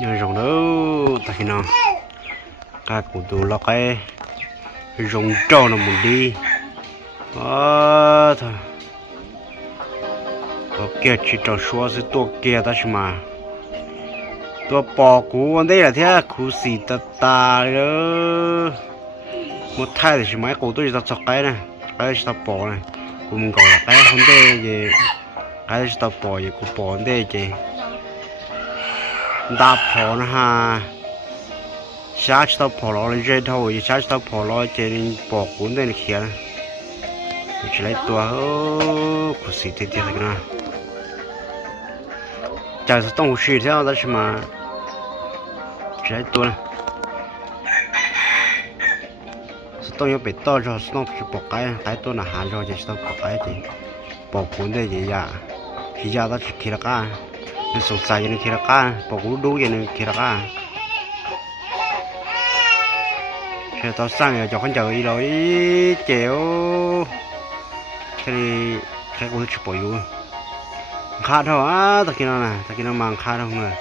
nhờ rồng đâu ta khi nào cả cụ tụ lo cái rồng trâu nó muốn đi thôiตัวเกียchỉ trâu xóa是ตัวเกีย但是嘛ตัวปอกูวันนี้แหละที่กูสีตาเลยหมดท้ายเลยใช่ไหมกูตัวจะจับไก่นะไก่จะปอนะกูมึงก่อนละไก่คนเดียวจะไก่จะปอจะกูปอคนเดียวจะดาบพอนะฮะชาร์จตัวพอเราเลยเจ้าเท่าชาร์จตัวพอเราจะปอกูได้เลยเขียนกูจะไล่ตัวกูสีเตี้ยๆกันนะจากสต้องชีเท่านั้นใช่ไหมจะไล่ตัวนะสต้องยกไปต่อจอสต้องไปปอกไก่ตัวน่ะหาจอจะสต้องปอกไก่จะปอกกูได้ยังยาที่ยาต้องคิดละกันสงสัยยังคิดละกันปอกกูดูยังคิดละกันแค่ตอนสร้างอย่างจอคนเจออีหลอยเจ๋วแค่นี้แค่กูจะปล่อยอยู่ขาดเท่าตะกี้นั่นน่ะตะกี้นั่นมังขาดเท่าเลย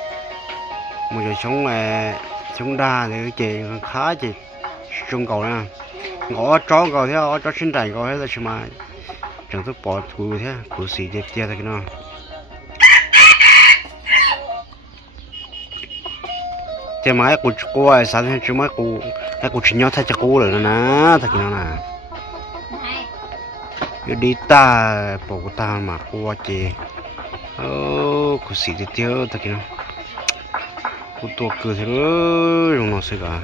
มันจะchống đa thì chị khá chị trung cầu nè ngõ chó cầu theo ngõ chó sinh đại cầu hết rồi mà chẳng thức bỏ thù thế cụ xì đẹp tia tะกี้นั่นแต่ไม้กูไอ้สารที่จะไม่กูไอ้กูชิ้นยอดถ้าจะกูเลยนะตะกี้นั่นน่ะอยู่ดีตาปกตามากูว่าเจกูสีเตี้ยตะกี้นั่นกูตัวเกิดเลยลงน้องสิกา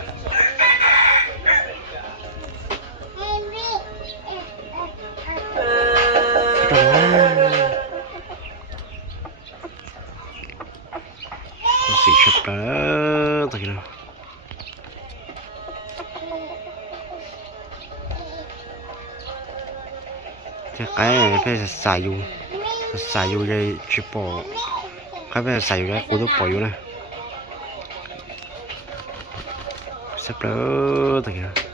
กูสีชุบแล้วตะกี้นั่นcái phải xài vô đây chỉ bỏ cái phải xài vô đây cô都bỏ vô này sắp tới